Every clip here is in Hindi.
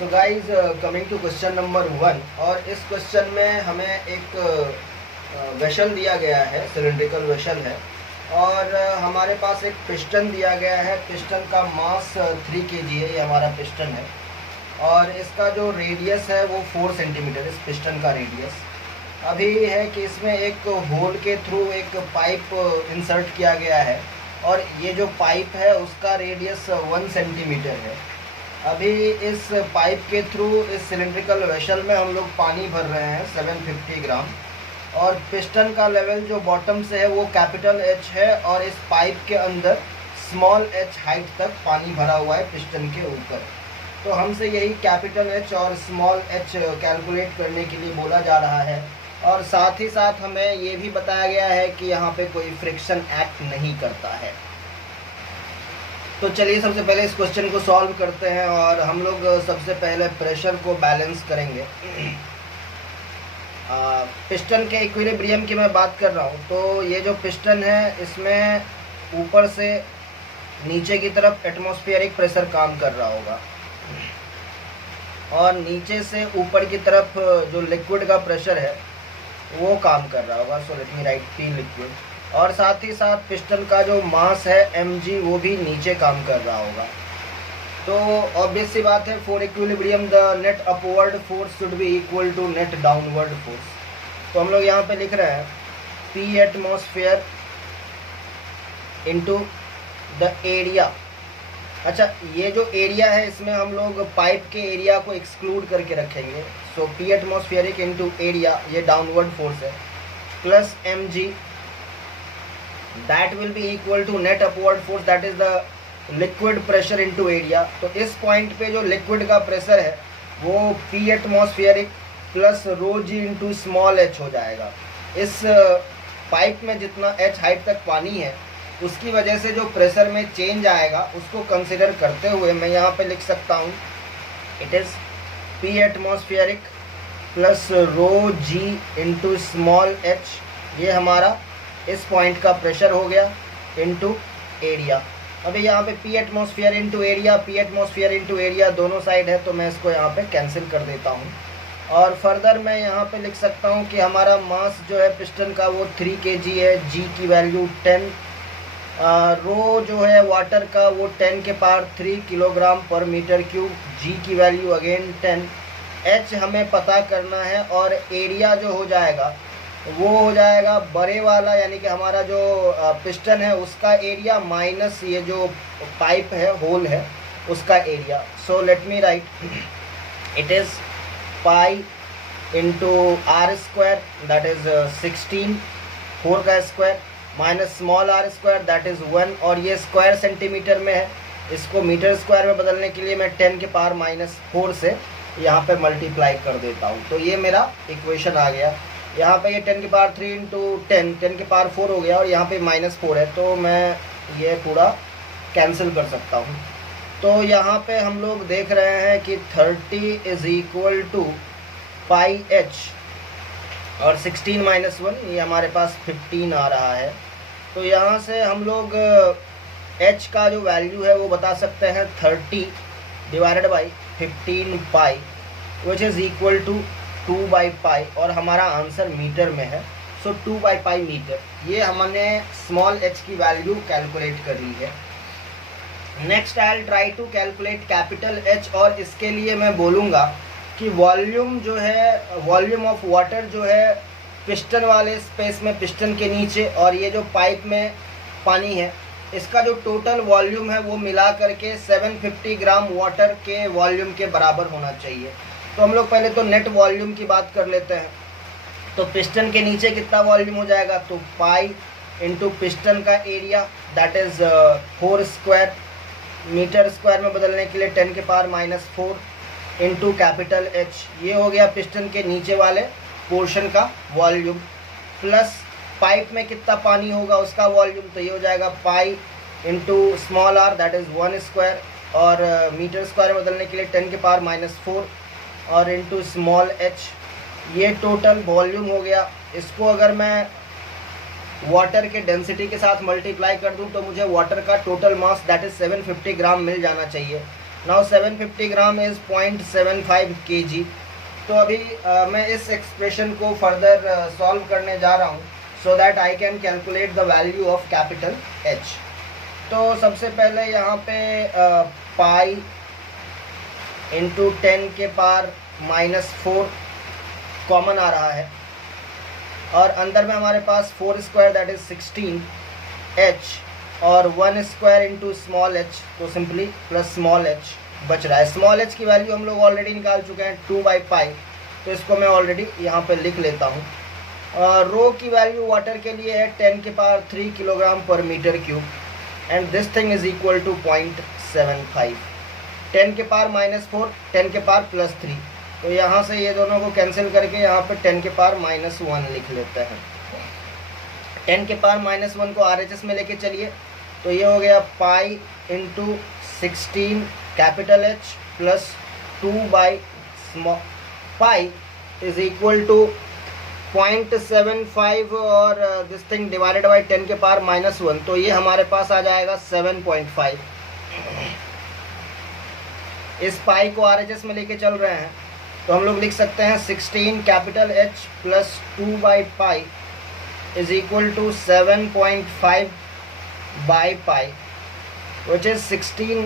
So guys coming to question number 1। और इस क्वेश्चन में हमें एक वेसल दिया गया है, सिलिंड्रिकल वेसल है। और हमारे पास एक पिस्टन दिया गया है। पिस्टन का मास 3 kg है, ये हमारा पिस्टन है। और इसका जो रेडियस है वो 4 सेंटीमीटर, इस पिस्टन का रेडियस। अभी है कि इसमें एक होल के थ्रू एक पाइप इंसर्ट किया गया है, और ये जो पाइप है उसका रेडियस 1 सेंटीमीटर है। अभी इस पाइप के थ्रू इस सिलिंड्रिकल वेसल में हम लोग पानी भर रहे हैं 750 ग्राम। और पिस्टन का लेवल जो बॉटम से है वो कैपिटल एच है, और इस पाइप के अंदर स्मॉल एच हाइट तक पानी भरा हुआ है पिस्टन के ऊपर। तो हमसे यही कैपिटल एच और स्मॉल एच कैलकुलेट करने के लिए बोला जा रहा है। और साथ ही साथ हमें ये भी बताया गया है कि यहाँ पे कोई फ्रिक्शन एक्ट नहीं करता है। तो चलिए सबसे पहले इस क्वेश्चन को सॉल्व करते हैं, और हम लोग सबसे पहले प्रेशर को बैलेंस करेंगे। पिस्टन के इक्विलिब्रियम की मैं बात कर रहा हूँ। तो ये जो पिस्टन है इसमें ऊपर से नीचे की तरफ एटमॉस्फेरिक प्रेशर काम कर रहा होगा, और नीचे से ऊपर की तरफ जो लिक्विड का प्रेशर है वो काम कर रहा होगा। सो let me right P liquid. और साथ ही साथ पिस्टन का जो मास है mg वो भी नीचे काम कर रहा होगा। तो ऑब्वियस सी बात है, for equilibrium the net upward force should be equal to net downward force. तो हम लोग यहाँ पे लिख रहे हैं p atmosphere into the area. अच्छा, ये जो एरिया है इसमें हम लोग पाइप के एरिया को एक्सक्लूड करके रखेंगे। सो p एटमॉस्फेरिक इनटू एरिया, ये डाउनवर्ड फोर्स है, plus mg that will be equal to net upward force, that is the liquid pressure into area। तो इस पॉइंट पे जो लिक्विड का प्रेशर है वो p atmospheric plus rho g into small H हो जाएगा। इस पाइप में जितना h हाइट तक पानी है उसकी वजह से जो प्रेशर में चेंज आएगा उसको कंसिडर करते हुए मैं यहाँ पे लिख सकता हूँ it is p atmospheric plus rho g into small h. ये हमारा इस पॉइंट का प्रेशर हो गया इनटू एरिया। अभी यहाँ पे p atmosphere into area, p atmosphere into area दोनों साइड है, तो मैं इसको यहाँ पे कैंसिल कर देता हूँ। और फर्दर मैं यहाँ पे लिख सकता हूँ कि हमारा मास जो है पिस्टन का वो 3 kg है, g की वैल्यू 10, रो जो है वाटर का वो 10 के पावर 3 किलोग्राम पर मीटर क्यूब, g की वैल्यू अगेन 10, h हमें पता करना है, और एरिया जो हो जाएगा वो हो जाएगा बड़े वाला, यानी कि हमारा जो पिस्टन है उसका एरिया माइनस ये जो पाइप है, होल है, उसका area. So let me write it is pi into r square, that is 16, 4 का square, minus small r square, that is 1। और ये स्क्वायर सेंटीमीटर में है, इसको मीटर स्क्वायर में बदलने के लिए मैं 10 के पावर -4 से यहाँ पे मल्टीप्लाई कर देता हूँ। तो ये मेरा इक्वेशन आ गया। यहाँ पे ये 10 के पावर 3 इंटू 10 के पावर 4 हो गया, और यहाँ पे -4 है, तो मैं ये पूरा कैंसिल कर सकता हूँ। तो यहाँ पे हम लोग देख रहे हैं कि 30 is equal to pi h, और 16 - 1 ये हमारे पास 15 आ रहा है। तो यहाँ से हम लोग एच का जो वैल्यू है वो बता सकते हैं 30 divided by 15 pi, which is equal to 2/पाई, और हमारा आंसर मीटर में है। सो 2/पाई मीटर, ये हमने स्मॉल एच की वैल्यू कैलकुलेट कर ली है। Next I will try to calculate capital H, और इसके लिए मैं बोलूँगा कि वॉल्यूम जो है, वॉल्यूम ऑफ वाटर जो है पिस्टन वाले स्पेस में, पिस्टन के नीचे, और ये जो पाइप में पानी है, इसका जो टोटल वॉल्यूम है वो मिला करके 750 ग्राम वाटर के वॉल्यूम के बराबर होना चाहिए। तो हम लोग पहले तो नेट वॉल्यूम की बात कर लेते हैं। तो पिस्टन के नीचे कितना वॉल्यूम हो जाएगा, तो पाई इंटू पिस्टन का area, that is 4 square, metre square में बदलने के लिए 10 के पावर -4 इंटू कैपिटल एच। ये हो गया पिस्टन के नीचे वाले पोर्शन का वॉल्यूम, प्लस पाइप में कितना पानी होगा उसका वॉल्यूम, तो ये हो जाएगा pi into small r, that is 1 square, और मीटर स्क्वायर में बदलने के लिए 10 के पावर -4 और इंटू स्मॉल एच। ये टोटल वॉल्यूम हो गया। इसको अगर मैं वाटर के डेंसिटी के साथ मल्टीप्लाई कर दूं तो मुझे वाटर का टोटल मास दैट इज़ 750 ग्राम मिल जाना चाहिए। Now 750 gram is 0.75 kg। तो अभी मैं इस एक्सप्रेशन को फर्दर सॉल्व करने जा रहा हूँ so that I can calculate the value of capital H। तो सबसे पहले यहाँ पे पाई इंटू 10 के पावर -4 कॉमन आ रहा है और अंदर में हमारे पास 4 स्क्वायर दैट इज 16 H और 1 स्क्वायर इंटू स्मॉल h, तो सिंपली प्लस स्मॉल h बच रहा है। स्मॉल h की वैल्यू हम लोग ऑलरेडी निकाल चुके हैं 2/पाई, तो इसको मैं ऑलरेडी यहाँ पे लिख लेता हूँ। रो की वैल्यू वाटर के लिए है 10 के पावर 3 किलोग्राम पर metre cube and this thing is equal to 0.75। 10 के पावर -4 10 के पावर +3, तो यहाँ से ये दोनों को कैंसिल करके यहाँ पे 10 के पावर -1 लिख लेते हैं। 10 के पावर -1 को RHS में लेके चलिए, तो ये हो गया pi into 16 capital H plus 2/पाई इज इक्वल टू 0.75 और दिस थिंग डिवाइडेड बाई 10 के पावर -1, तो ये हमारे पास आ जाएगा 7.5। इस पाई को RHS में लेके चल रहे हैं तो हम लोग लिख सकते हैं 16 कैपिटल H प्लस 2/पाई is equal to 7.5 by pi, which is 16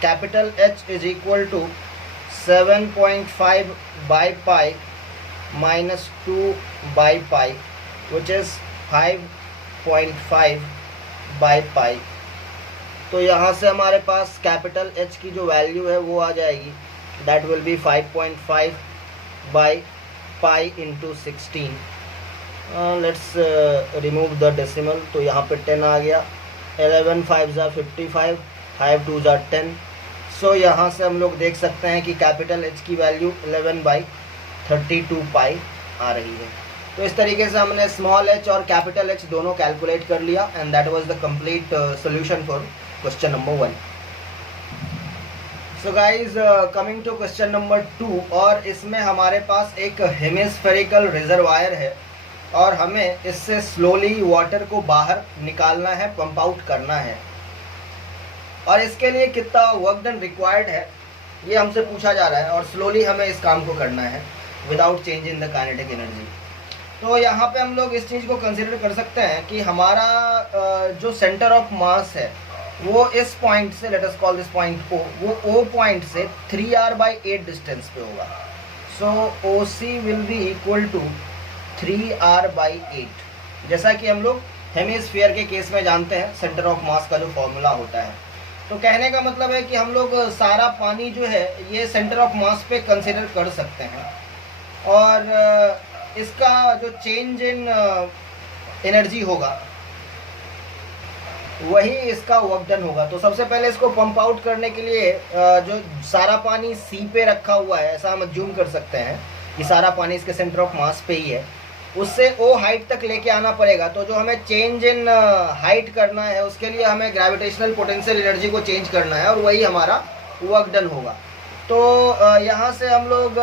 capital H is equal to 7.5 by pi minus 2 by pi, which is 5.5 by pi। तो यहाँ से हमारे पास कैपिटल H की जो वैल्यू है वो आ जाएगी, that will be 5.5 by pi into 16। Let's remove the decimal, तो यहाँ पे 10 आ गया। 11 5 ज़ा 55, 5 2 ज़ा 10। सो यहाँ से हम लोग देख सकते हैं कि कैपिटल H की वैल्यू 11/32 पाई आ रही है। तो इस तरीके से हमने स्मॉल h और कैपिटल H दोनों कैलकुलेट कर लिया and that was the complete solution for question number 1। So guys coming to question number 2, और इसमें हमारे पास एक हेमिस्फेरिकल रिजर्वायर है और हमें इससे स्लोली वाटर को बाहर निकालना है, पंप आउट करना है, और इसके लिए कितना वर्क डन रिक्वायर्ड है ये हमसे पूछा जा रहा है और स्लोली हमें इस काम को करना है without change in the kinetic energy. तो यहाँ पे हम लोग इस चीज़ को कंसिडर कर सकते हैं कि हमारा जो सेंटर ऑफ मास है वो इस पॉइंट से, let us call this point O, वो O पॉइंट से 3r/8 डिस्टेंस पे होगा। So OC will be equal to 3r/8, जैसा कि हम लोग हेमिस्फीयर के केस में जानते हैं सेंटर ऑफ मास का जो फॉर्मूला होता है। तो कहने का मतलब है कि हम लोग सारा पानी जो है ये सेंटर ऑफ मास पे कंसिडर कर सकते हैं और इसका जो चेंज इन एनर्जी होगा वही इसका वर्क डन होगा। तो सबसे पहले इसको पंप आउट करने के लिए जो सारा पानी C पे रखा हुआ है, ऐसा हम अज्यूम कर सकते हैं कि सारा पानी इसके सेंटर ऑफ मास पे ही है, उससे O हाइट तक लेके आना पड़ेगा। तो जो हमें चेंज इन हाइट करना है उसके लिए हमें ग्रेविटेशनल पोटेंशियल एनर्जी को चेंज करना है और वही हमारा वर्क डन होगा। तो यहाँ से हम लोग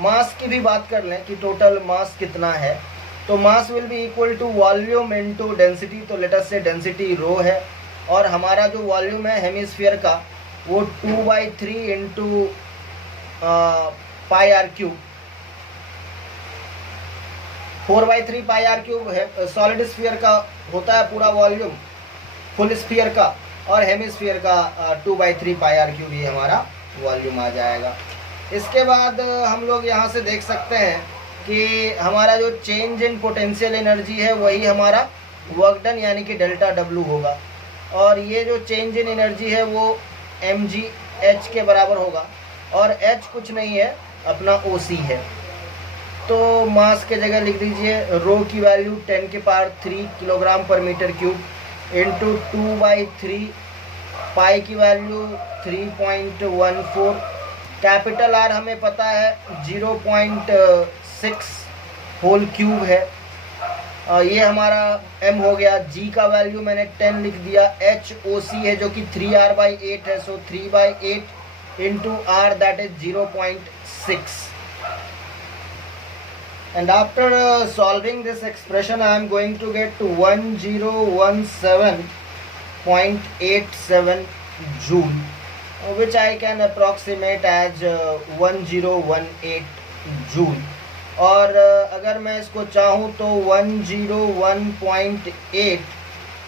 मास की भी बात कर लें कि टोटल मास कितना है, तो mass will be equal to volume into density. तो लेट अस से डेंसिटी रो है और हमारा जो वॉल्यूम है हेमिस्फीयर का वो 2/3 इंटू πr3, 4/3 πr3 है। सॉलिड स्फीयर का होता है पूरा वॉल्यूम फुल स्फीयर का, और हेमिस्फीयर का 2/3 πr3 भी हमारा वॉल्यूम आ जाएगा। इसके बाद हम लोग यहाँ से देख सकते हैं कि हमारा जो चेंज इन पोटेंशियल एनर्जी है वही हमारा वर्क डन यानी कि डेल्टा W होगा, और ये जो चेंज इन एनर्जी है वो mgh के बराबर होगा, और h कुछ नहीं है अपना OC है। तो मास के जगह लिख दीजिए रो की वैल्यू 10 के पावर 3 किलोग्राम पर मीटर क्यूब इंटू 2/3, पाई की वैल्यू 3.14, कैपिटल R हमें पता है 0.6 होल क्यूब है। ये हमारा m हो गया, g का वैल्यू मैंने 10 लिख दिया, h OC है जो कि 3r/8 है, सो 3/8 into r that is 0.6। and after solving this expression I am going to get to 1017.87 joule, which I can approximate as 1018 joule. और अगर मैं इसको चाहूँ तो 101.8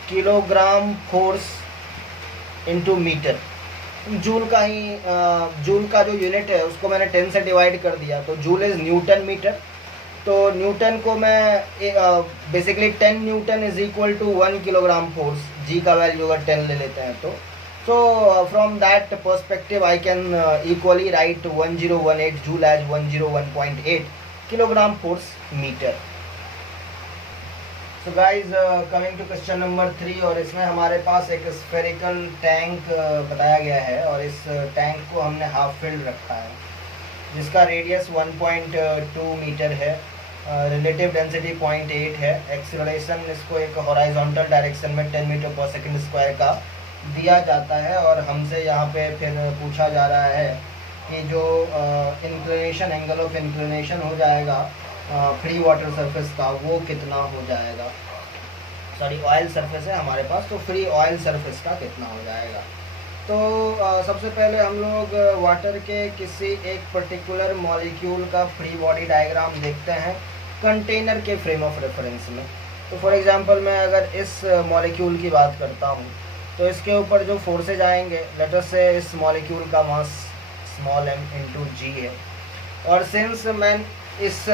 kilogram force into metre. Joule का ही जूल का जो यूनिट है उसको मैंने 10 से डिवाइड कर दिया, तो जूल इज़ न्यूटन मीटर। तो न्यूटन को मैं basically 10 newton is equal to 1 kilogram force, g का वैल्यू अगर 10 ले लेते हैं तो from that perspective I can equally write 1018 joule as 101.8 kilogram force metre. So guys coming to question number 3, और इसमें हमारे पास एक स्फेरिकल टैंक बताया गया है, और इस टैंक को हमने हाफ फिल्ड रखा है जिसका रेडियस 1.2 मीटर है, रिलेटिव डेंसिटी 0.8 है, एक्सीलरेशन इसको एक हॉराइजॉन्टल डायरेक्शन में 10 मीटर पर सेकंड स्क्वायर का दिया जाता है। और हमसे यहाँ पे फिर पूछा जा रहा है कि जो इंक्लिनेशन, एंगल ऑफ इंक्लिनेशन हो जाएगा फ्री वाटर सरफेस का, वो कितना हो जाएगा। सॉरी, ऑयल सरफेस है हमारे पास, तो फ्री ऑयल सरफेस का कितना हो जाएगा। तो सबसे पहले हम लोग वाटर के किसी एक पर्टिकुलर मॉलिक्यूल का फ्री बॉडी डायग्राम देखते हैं कंटेनर के फ्रेम ऑफ रेफरेंस में। तो फॉर एग्जांपल मैं अगर इस मॉलिक्यूल की बात करता हूँ तो इसके ऊपर जो फोर्सेज आएंगे, लेट अस से इस मॉलिक्यूल का मास स्मॉल m इंटू जी है, और सिंस मैं इस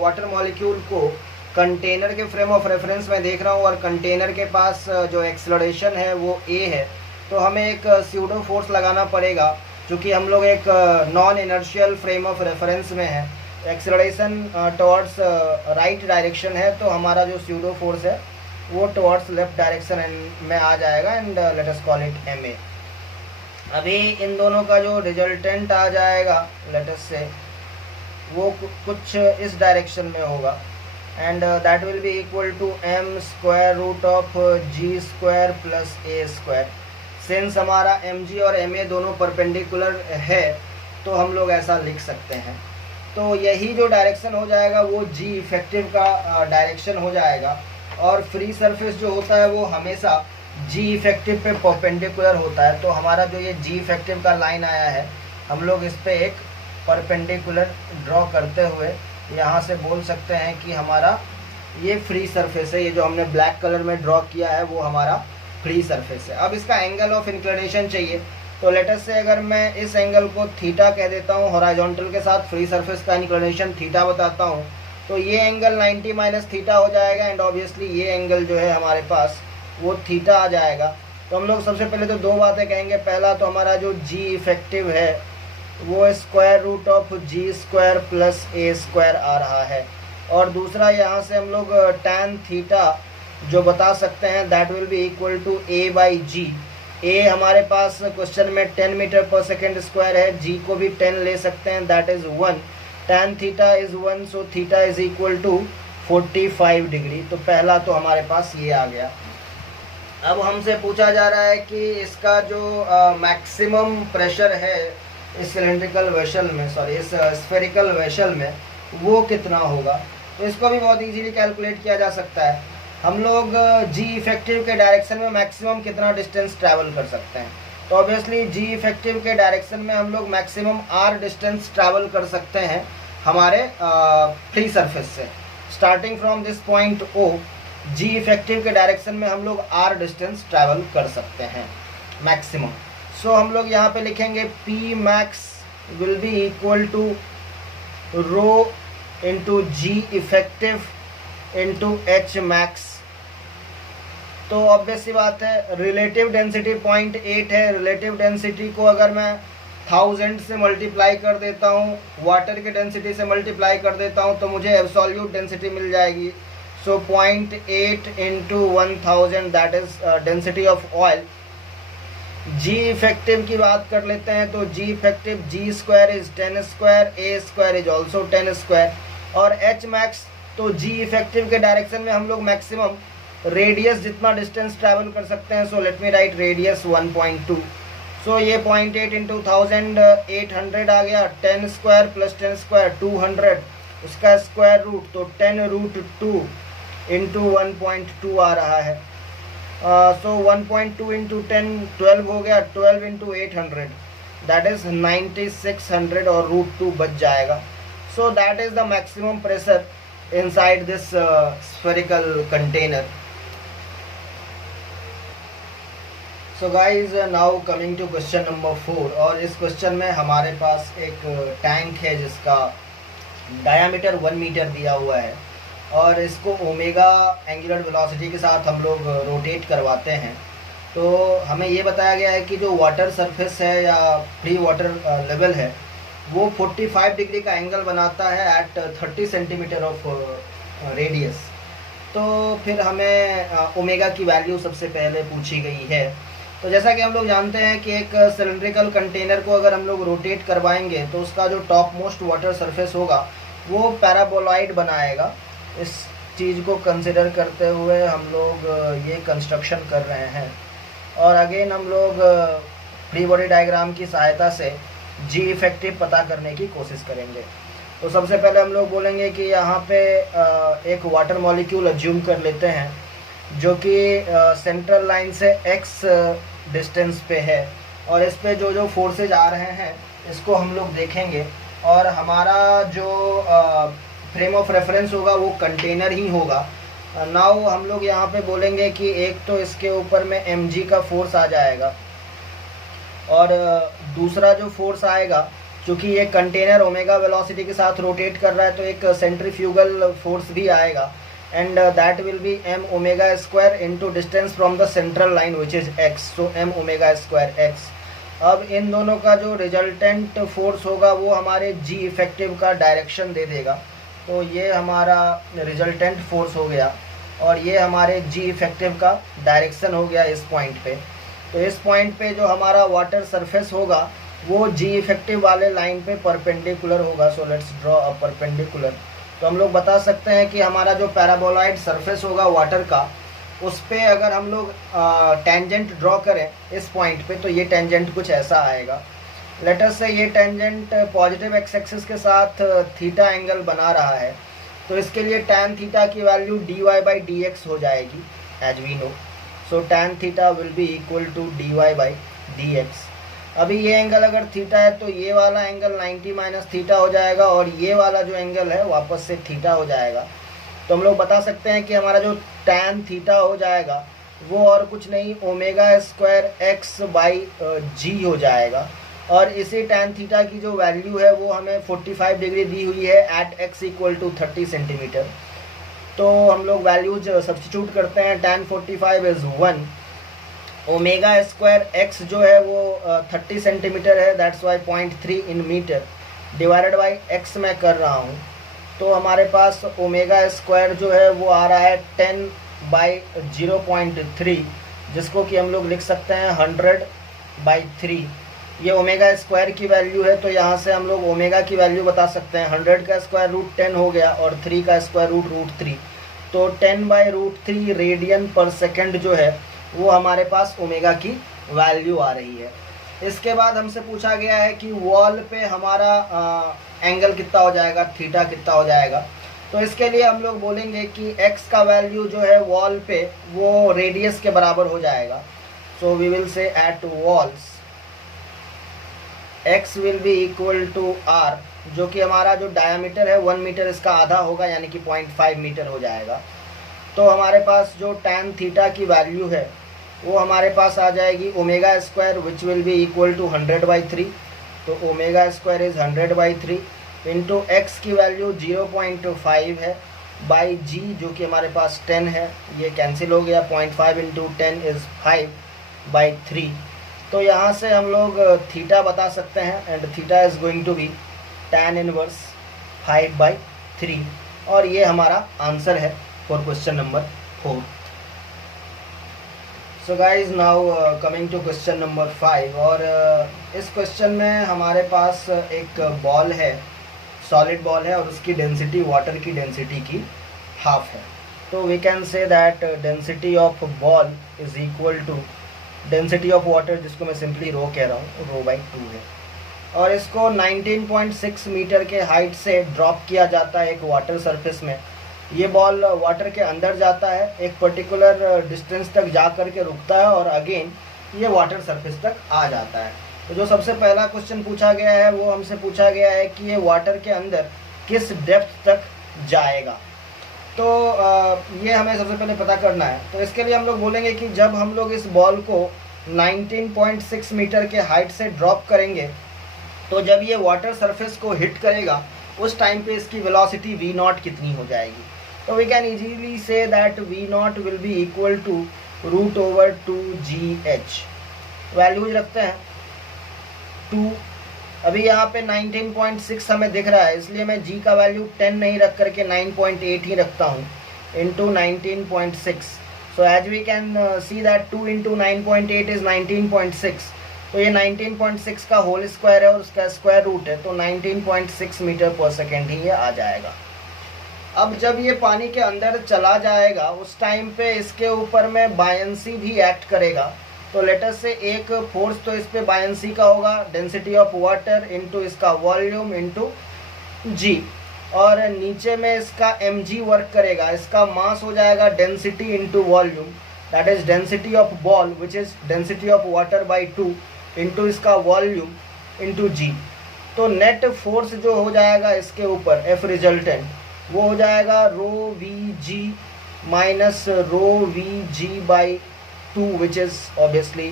वाटर मॉलिक्यूल को कंटेनर के फ्रेम ऑफ रेफरेंस में देख रहा हूँ और कंटेनर के पास जो एक्सेलरेशन है वो a है, तो हमें एक स्यूडो फोर्स लगाना पड़ेगा। क्योंकि हम लोग एक non inertial frame of reference में है, एक्सेलरेशन टुवर्ड्स राइट डायरेक्शन है, तो हमारा जो स्यूडो फोर्स है वो टुवर्ड्स लेफ्ट डायरेक्शन में आ जाएगा, and let us call it ma। अभी इन दोनों का जो रिजल्टेंट आ जाएगा लेट अस से वो कुछ इस डायरेक्शन में होगा, and that will be equal to m square root of g square plus a square. Since हमारा mg और ma दोनों परपेंडिकुलर है तो हम लोग ऐसा लिख सकते हैं। तो यही जो डायरेक्शन हो जाएगा वो g इफेक्टिव का डायरेक्शन हो जाएगा, और फ्री सरफेस जो होता है वो हमेशा g इफेक्टिव पे परपेंडिकुलर होता है। तो हमारा जो ये g इफेक्टिव का लाइन आया है, हम लोग इस पे एक परपेंडिकुलर ड्रॉ करते हुए यहाँ से बोल सकते हैं कि हमारा ये फ्री सरफेस है। ये जो हमने ब्लैक कलर में ड्रॉ किया है वो हमारा फ्री सरफेस है। अब इसका एंगल ऑफ इंक्लिनेशन चाहिए, तो लेट अस से अगर मैं इस एंगल को थीटा कह देता हूँ, हॉरिजॉन्टल के साथ फ्री सरफेस का इंक्लिनेशन थीटा बताता हूँ, तो ये एंगल 90 माइनस थीटा हो जाएगा, एंड ऑब्वियसली ये एंगल जो है हमारे पास वो थीटा आ जाएगा। तो हम लोग सबसे पहले तो दो बातें कहेंगे। पहला तो हमारा जो जी इफेक्टिव है वो square root of g square plus a square आ रहा है, और दूसरा यहाँ से हम लोग tan थीटा जो बता सकते हैं that will be equal to a by g. ए हमारे पास क्वेश्चन में 10 मीटर पर सेकेंड स्क्वायर है, जी को भी 10 ले सकते हैं, that is 1। tan theta is 1, so theta is equal to 45 degree. तो पहला तो हमारे पास ये आ गया। अब हमसे पूछा जा रहा है कि इसका जो मैक्सिमम प्रेशर है इस सिलेंड्रिकल वेसल में, सॉरी इस स्फेरिकल वेसल में, वो कितना होगा। तो इसको भी बहुत इजीली कैलकुलेट किया जा सकता है। हम लोग जी इफेक्टिव के डायरेक्शन में मैक्सिमम कितना डिस्टेंस ट्रैवल कर सकते हैं, तो ऑब्वियसली जी इफेक्टिव के डायरेक्शन में हम लोग मैक्सिमम r डिस्टेंस ट्रैवल कर सकते हैं हमारे फ्री सरफेस से। Starting from this point O, g effective के डायरेक्शन में हम लोग r डिस्टेंस ट्रैवल कर सकते हैं मैक्सिमम। सो हम लोग यहाँ पे लिखेंगे P max will be equal to rho into g effective into h max. तो ऑब्वियस सी बात है, रिलेटिव डेंसिटी 0.8 है। रिलेटिव डेंसिटी को अगर मैं 1000 से मल्टीप्लाई कर देता हूँ, वाटर की डेंसिटी से मल्टीप्लाई कर देता हूँ, तो मुझे एब्सोल्यूट डेंसिटी मिल जाएगी। So 0.8 into 1000 that is density of oil. G effective की बात कर लेते हैं, तो g effective g square is 10 square, a square is also 10 square, और एच मैक्स तो जी इफेक्टिव के डायरेक्शन में हम लोग मैक्सिमम रेडियस जितना डिस्टेंस ट्रैवल कर सकते हैं। So let me write radius 1.2। सो ये 0.8 इंटू 1000 800 आ गया, 10 स्क्वायर प्लस 10 स्क्वायर 200, उसका स्क्वायर रूट तो 10 रूट 2 इंटू 1.2 आ रहा है। सो 1.2 इंटू 10 12 हो गया, 12 इंटू 800, दैट इज 9600 और √2 बच जाएगा. So that is the maximum pressure inside this spherical container. So guys now coming to question number 4. और इस क्वेश्चन में हमारे पास एक टैंक है जिसका डायामीटर 1 मीटर दिया हुआ है और इसको ओमेगा एंगुलर वेलोसिटी के साथ हम लोग रोटेट करवाते हैं. तो हमें ये बताया गया है कि जो वाटर सरफेस है या फ्री वाटर लेवल है वो 45 डिग्री का एंगल बनाता है एट 30 सेंटीमीटर ऑफ रेडियस. तो फिर हमें ओमेगा की वैल्यू सबसे पहले पूछी गई है. तो जैसा कि हम लोग जानते हैं कि एक सिलेंड्रिकल कंटेनर को अगर हम लोग रोटेट करवाएंगे तो उसका जो टॉप मोस्ट वाटर सरफेस होगा वो पैराबोलॉइड बनाएगा. इस चीज़ को कंसिडर करते हुए हम लोग ये कंस्ट्रक्शन कर रहे हैं. और अगेन हम लोग फ्री बॉडी डायग्राम की सहायता से जी इफेक्टिव पता करने की कोशिश करेंगे. तो सबसे पहले हम लोग बोलेंगे कि यहाँ पे एक वाटर मॉलिक्यूल अज्यूम कर लेते हैं जो कि सेंट्रल लाइन से x डिस्टेंस पे है और इस पे जो जो फोर्सेज आ रहे हैं इसको हम लोग देखेंगे. और हमारा जो फ्रेम ऑफ रेफरेंस होगा वो कंटेनर ही होगा. नाउ हम लोग यहाँ पे बोलेंगे कि एक तो इसके ऊपर में mg का फोर्स आ जाएगा और दूसरा जो फोर्स आएगा क्योंकि ये कंटेनर ओमेगा वेलोसिटी के साथ रोटेट कर रहा है तो एक सेंट्रीफ्यूगल फोर्स भी आएगा and that will B m omega square into distance from the central line which is x. So m omega square x. अब इन दोनों का जो रिजल्टेंट फोर्स होगा वो हमारे g इफेक्टिव का डायरेक्शन दे देगा. तो ये हमारा रिजल्टेंट फोर्स हो गया और ये हमारे जी इफेक्टिव का डायरेक्शन हो गया इस पॉइंट पे. तो इस पॉइंट पे जो हमारा वाटर सरफेस होगा वो जी इफेक्टिव वाले लाइन पे परपेंडिकुलर होगा. So let's draw a perpendicular. तो हम लोग बता सकते हैं कि हमारा जो पैराबोलॉइड सरफेस होगा वाटर का उस पे अगर हम लोग टेंजेंट ड्रॉ करें इस पॉइंट पे तो ये टेंजेंट कुछ ऐसा आएगा. लेट अस से ये टेंजेंट पॉजिटिव एक्स एक्सिस के साथ थीटा एंगल बना रहा है तो इसके लिए tan थीटा की वैल्यू dy/dx हो जाएगी as we know. So tan theta will be equal to dy/dx. अभी ये एंगल अगर थीटा है तो ये वाला एंगल 90 माइनस थीटा हो जाएगा और ये वाला जो एंगल है वापस से थीटा हो जाएगा. तो हम लोग बता सकते हैं कि हमारा जो tan थीटा हो जाएगा वो और कुछ नहीं ओमेगा स्क्वायर x/g हो जाएगा. और इसी tan थीटा की जो वैल्यू है वो हमें 45 डिग्री दी हुई है at x equal to 30 centimetre. तो हम लोग वैल्यूज सब्स्टिट्यूट करते हैं. tan 45 is 1. Omega square x जो है वो 30 सेंटीमीटर है that's why 0.3 in metre divided by x मैं कर रहा हूँ. तो हमारे पास ओमेगा स्क्वायर जो है वो आ रहा है 10/0.3 जिसको कि हम लोग लिख सकते हैं 100/3. ये ओमेगा स्क्वायर की वैल्यू है तो यहाँ से हम लोग ओमेगा की वैल्यू बता सकते हैं. 100 का स्क्वायर रूट 10 हो गया और 3 का स्क्वायर रूट 3. तो 10/√3 रेडियन पर सेकंड जो है वो हमारे पास ओमेगा की वैल्यू आ रही है. इसके बाद हमसे पूछा गया है कि वॉल पे हमारा एंगल कितना हो जाएगा, थीटा कितना हो जाएगा. तो इसके लिए हम लोग बोलेंगे कि x का वैल्यू जो है वॉल पे वो रेडियस के बराबर हो जाएगा. So we will say at walls x will be equal to r जो कि हमारा जो डायामीटर है 1 मीटर इसका आधा होगा यानी कि 0.5 मीटर हो जाएगा. तो हमारे पास जो tan थीटा की वैल्यू है वो हमारे पास आ जाएगी omega square which will be equal to 100/3. तो omega square is 100/3 into x की वैल्यू 0.5 है बाई जी जो कि हमारे पास 10 है. ये कैंसिल हो गया. 0.5 इंटू 10 इज़ 5/3. तो यहाँ से हम लोग थीटा बता सकते हैं and theta is going to be tan inverse 5/3. और ये हमारा आंसर है for question number 4. So guys now coming to question number 5. और इस क्वेश्चन में हमारे पास एक बॉल है, सॉलिड बॉल है और उसकी डेंसिटी वाटर की डेंसिटी की हाफ है. तो we can say that density of ball is equal to density of water जिसको मैं सिंपली रो कह रहा हूँ, ρ/2 है. और इसको 19.6 मीटर के हाइट से ड्रॉप किया जाता है एक वाटर सरफेस में. ये बॉल वाटर के अंदर जाता है, एक पर्टिकुलर डिस्टेंस तक जा कर के रुकता है और अगेन ये वाटर सरफेस तक आ जाता है. तो जो सबसे पहला क्वेश्चन पूछा गया है वो हमसे पूछा गया है कि ये वाटर के अंदर किस डेप्थ तक जाएगा। तो ये हमें सबसे पहले पता करना है। तो इसके लिए हम लोग बोलेंगे कि जब हम लोग इस बॉल को 19.6 मीटर के हाइट से ड्रॉप करेंगे, तो जब ये वाटर सरफेस को हिट करेगा उस टाइम पे इसकी वेलोसिटी v नॉट कितनी हो जाएगी। तो we can easily say that v naught will be equal to √2gh। Values रखते हैं 2, अभी यहाँ पे 19.6 हमें दिख रहा है, इसलिए मैं g का वैल्यू 10 नहीं रख करके 9.8 ही रखता हूँ into 19.6। So as we can see that 2 into 9.8 is 19.6। तो ये 19.6 का होल स्क्वायर है और उसका स्क्वायर रूट है, तो 19.6 मीटर पर सेकेंड ही ये आ जाएगा। अब जब ये पानी के अंदर चला जाएगा उस टाइम पे इसके ऊपर में बायंसी भी एक्ट करेगा। तो लेटर से एक फोर्स तो इस पे बायंसी का होगा, डेंसिटी ऑफ वाटर इनटू इसका वॉल्यूम इनटू जी, और नीचे में इसका mg वर्क करेगा। इसका मास हो जाएगा density into volume, that is density of ball which is density of water by 2 into इसका वॉल्यूम इनटू जी। तो नेट फोर्स जो हो जाएगा इसके ऊपर F रिजल्टेंट वो हो जाएगा ρVg minus ρVg by 2 which is obviously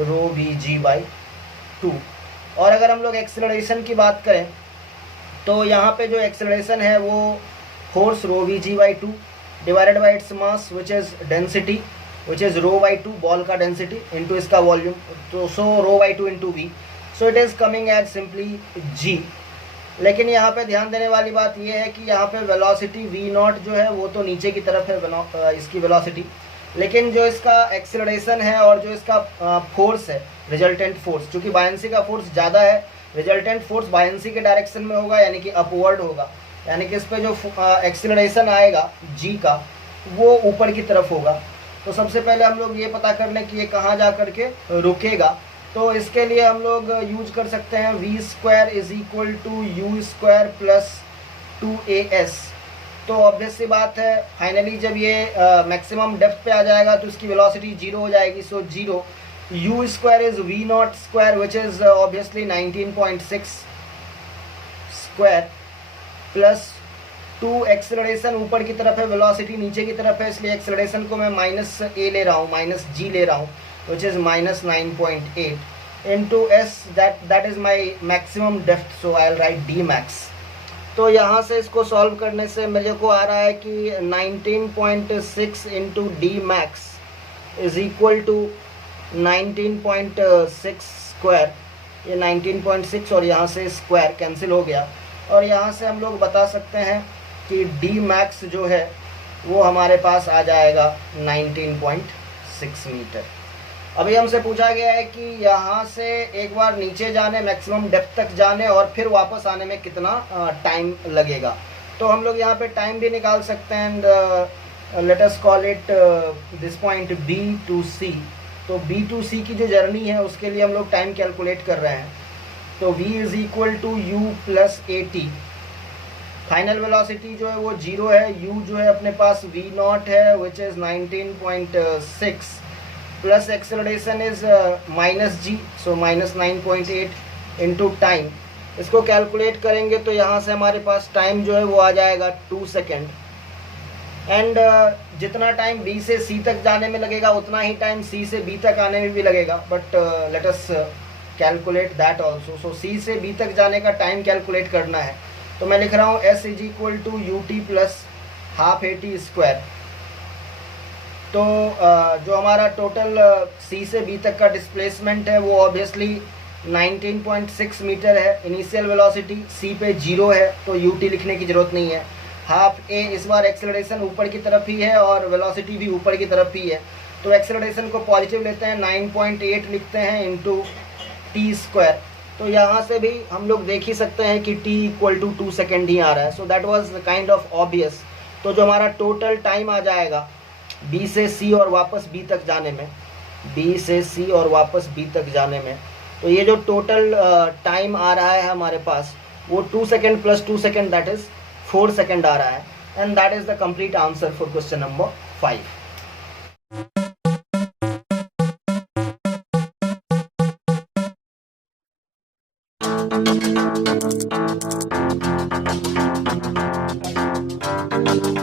ρVg by 2। और अगर हम लोग एक्सेलरेशन की बात करें तो यहाँ पे जो एक्सेलरेशन है वो force ρVg by 2 divided by its mass which is density which is rho by 2 ball का डेंसिटी इंटू इसका वॉल्यूम, तो so rho by 2 into V. So it is coming as simply g. लेकिन यहाँ पे ध्यान देने वाली बात ये है कि यहाँ पे वेलोसिटी v नॉट जो है वो तो नीचे की तरफ है इसकी वेलोसिटी, लेकिन जो इसका एक्सेलरेशन है और जो इसका फोर्स है रिजल्टेंट फोर्स, चूँकि बायंसी का फोर्स ज़्यादा है, रिजल्टेंट फोर्स बायंसी के डायरेक्शन में होगा यानी कि अपवर्ड होगा, यानी कि इस पर जो एक्सेलरेशन आएगा g का वो ऊपर की तरफ होगा। तो सबसे पहले हम लोग ये पता कर लें कि ये कहाँ जा कर के रुकेगा। तो इसके लिए हम लोग यूज कर सकते हैं v square is equal to u square plus 2as। तो ऑब्वियस सी बात है फाइनली जब ये मैक्सिमम डेप्थ पे आ जाएगा तो इसकी वेलोसिटी 0 हो जाएगी। सो 0 u square is v not square which is obviously 19.6 square plus 2 acceleration ऊपर की तरफ है, वेलोसिटी नीचे की तरफ है, इसलिए एक्सेलरेशन को मैं माइनस a ले रहा हूँ, माइनस g ले रहा हूँ which is minus 9.8 into s, that is my maximum depth, so I'll write d max। तो यहाँ से इसको सॉल्व करने से मेरे को आ रहा है कि 19.6 into d max is equal to 19.6 square, ये 19.6 और यहाँ से स्क्वायर कैंसिल हो गया, और यहाँ से हम लोग बता सकते हैं कि d max जो है वो हमारे पास आ जाएगा 19.6 मीटर। अभी हमसे पूछा गया है कि यहाँ से एक बार नीचे जाने मैक्सिमम डेप्थ तक जाने और फिर वापस आने में कितना टाइम लगेगा। तो हम लोग यहाँ पे टाइम भी निकाल सकते हैं and let us call it this point B to C। तो B to C की जो जर्नी है उसके लिए हम लोग टाइम कैलकुलेट कर रहे हैं। तो v is equal to u plus AT। Final velocity जो है वो 0 है, u जो है अपने पास v नॉट है which is 19.6 plus acceleration is minus g, so minus 9.8 into time. इसको कैलकुलेट करेंगे तो यहाँ से हमारे पास टाइम जो है वो आ जाएगा 2 सेकेंड एंड जितना टाइम B से C तक जाने में लगेगा उतना ही टाइम C से B तक आने में भी लगेगा, but let us calculate that also. So C से B तक जाने का टाइम कैलकुलेट करना है, तो मैं लिख रहा हूँ S is equal to UT plus half AT square. तो जो हमारा टोटल C से B तक का डिस्प्लेसमेंट है वो ऑब्वियसली 19.6 मीटर है। इनिशियल वेलोसिटी C पे 0 है तो UT लिखने की ज़रूरत नहीं है। हाफ A इस बार एक्सेलरेशन ऊपर की तरफ ही है और वेलोसिटी भी ऊपर की तरफ ही है, तो एक्सेलरेशन को पॉजिटिव लेते हैं, 9.8 लिखते हैं इंटू T स्क्वायर। तो यहाँ से भी हम लोग देख ही सकते हैं कि T इक्वल टू 2 सेकेंड ही आ रहा है। So that was kind of obvious. तो जो हमारा टोटल टाइम आ जाएगा B से C और वापस B तक जाने में, B से C और वापस B तक जाने में, तो ये जो टोटल टाइम आ रहा है हमारे पास वो 2 second plus 2 second that is 4 second आ रहा है, and that is the complete answer for question number 5।